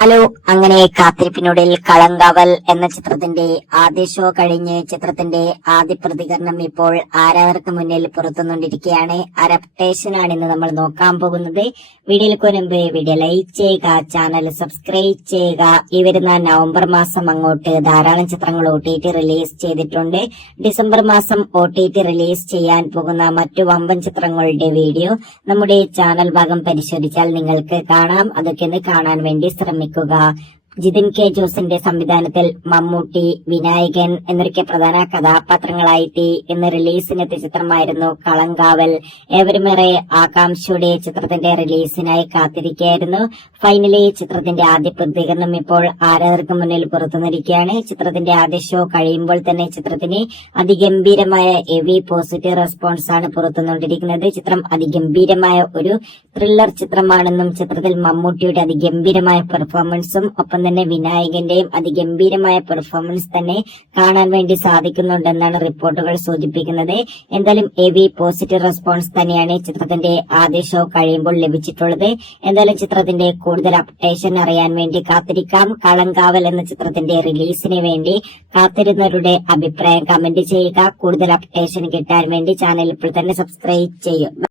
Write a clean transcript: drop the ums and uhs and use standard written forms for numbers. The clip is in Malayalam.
ഹലോ, അങ്ങനെ കാത്തിരിപ്പിനൊടുവിൽ കളങ്കാവൽ എന്ന ചിത്രത്തിന്റെ ആദ്യ ഷോ കഴിഞ്ഞ് ചിത്രത്തിന്റെ ആദ്യ പ്രതികരണം ഇപ്പോൾ ആരാധകർക്ക് മുന്നിൽ പുറത്തുകൊണ്ടിരിക്കുകയാണ്. അഡാപ്റ്റേഷനാണ് ഇന്ന് നമ്മൾ നോക്കാൻ പോകുന്നത്. വീഡിയോയിലേക്ക് മുൻപ് വീഡിയോ ലൈക്ക് ചെയ്യുക, ചാനൽ സബ്സ്ക്രൈബ് ചെയ്യുക. ഈ വരുന്ന നവംബർ മാസം അങ്ങോട്ട് ധാരാളം ചിത്രങ്ങൾ OTT റിലീസ് ചെയ്തിട്ടുണ്ട്. ഡിസംബർ മാസം OTT റിലീസ് ചെയ്യാൻ പോകുന്ന മറ്റു വമ്പൻ ചിത്രങ്ങളുടെ വീഡിയോ നമ്മുടെ ചാനൽ ഭാഗം പരിശോധിച്ചാൽ നിങ്ങൾക്ക് കാണാം. അതൊക്കെ ഒന്ന് കാണാൻ വേണ്ടി ശ്രമിക്കുക. ജിതിൻ കെ ജോസിന്റെ സംവിധാനത്തിൽ മമ്മൂട്ടി, വിനായകൻ എന്നൊക്കെ പ്രധാന കഥാപാത്രങ്ങളായിട്ട് ഇന്ന് റിലീസിനെത്തിയ ചിത്രമായിരുന്നു കളങ്കാവൽ. ഏവരുമേറെ ആകാംക്ഷയുടെ ചിത്രത്തിന്റെ റിലീസിനായി കാത്തിരിക്കുകയായിരുന്നു. ഫൈനലി ചിത്രത്തിന്റെ ആദ്യ പ്രതികരണം ഇപ്പോൾ ആരാധകർക്ക് മുന്നിൽ പുറത്തുനിന്നിരിക്കുകയാണ്. ചിത്രത്തിന്റെ ആദ്യ ഷോ കഴിയുമ്പോൾ തന്നെ ചിത്രത്തിന് അതിഗംഭീരമായ ഹെവി പോസിറ്റീവ് റെസ്പോൺസ് ആണ് പുറത്തുനിന്നുകൊണ്ടിരിക്കുന്നത്. ചിത്രം അതിഗംഭീരമായ ഒരു ത്രില്ലർ ചിത്രമാണെന്നും ചിത്രത്തിൽ മമ്മൂട്ടിയുടെ അതിഗംഭീരമായ പെർഫോമൻസും ഒപ്പം തന്നെ വിനായകന്റെയും അതിഗംഭീരമായ പെർഫോമൻസ് തന്നെ കാണാൻ വേണ്ടി സാധിക്കുന്നുണ്ടെന്നാണ് റിപ്പോർട്ടുകൾ സൂചിപ്പിക്കുന്നത്. എന്തായാലും ഹെവി പോസിറ്റീവ് റെസ്പോൺസ് തന്നെയാണ് ചിത്രത്തിന്റെ ആദ്യ ഷോ കഴിയുമ്പോൾ ലഭിച്ചിട്ടുള്ളത്. എന്തായാലും ചിത്രത്തിന്റെ കൂടുതൽ അപ്ഡേഷൻ അറിയാൻ വേണ്ടി കാത്തിരിക്കാം. കളങ്കാവൽ എന്ന ചിത്രത്തിന്റെ റിലീസിന് വേണ്ടി കാത്തിരുന്നവരുടെ അഭിപ്രായം കമന്റ് ചെയ്യുക. കൂടുതൽ അപ്ഡേഷൻ കിട്ടാൻ വേണ്ടി ചാനൽ ഇപ്പോൾ തന്നെ സബ്സ്ക്രൈബ് ചെയ്യുക.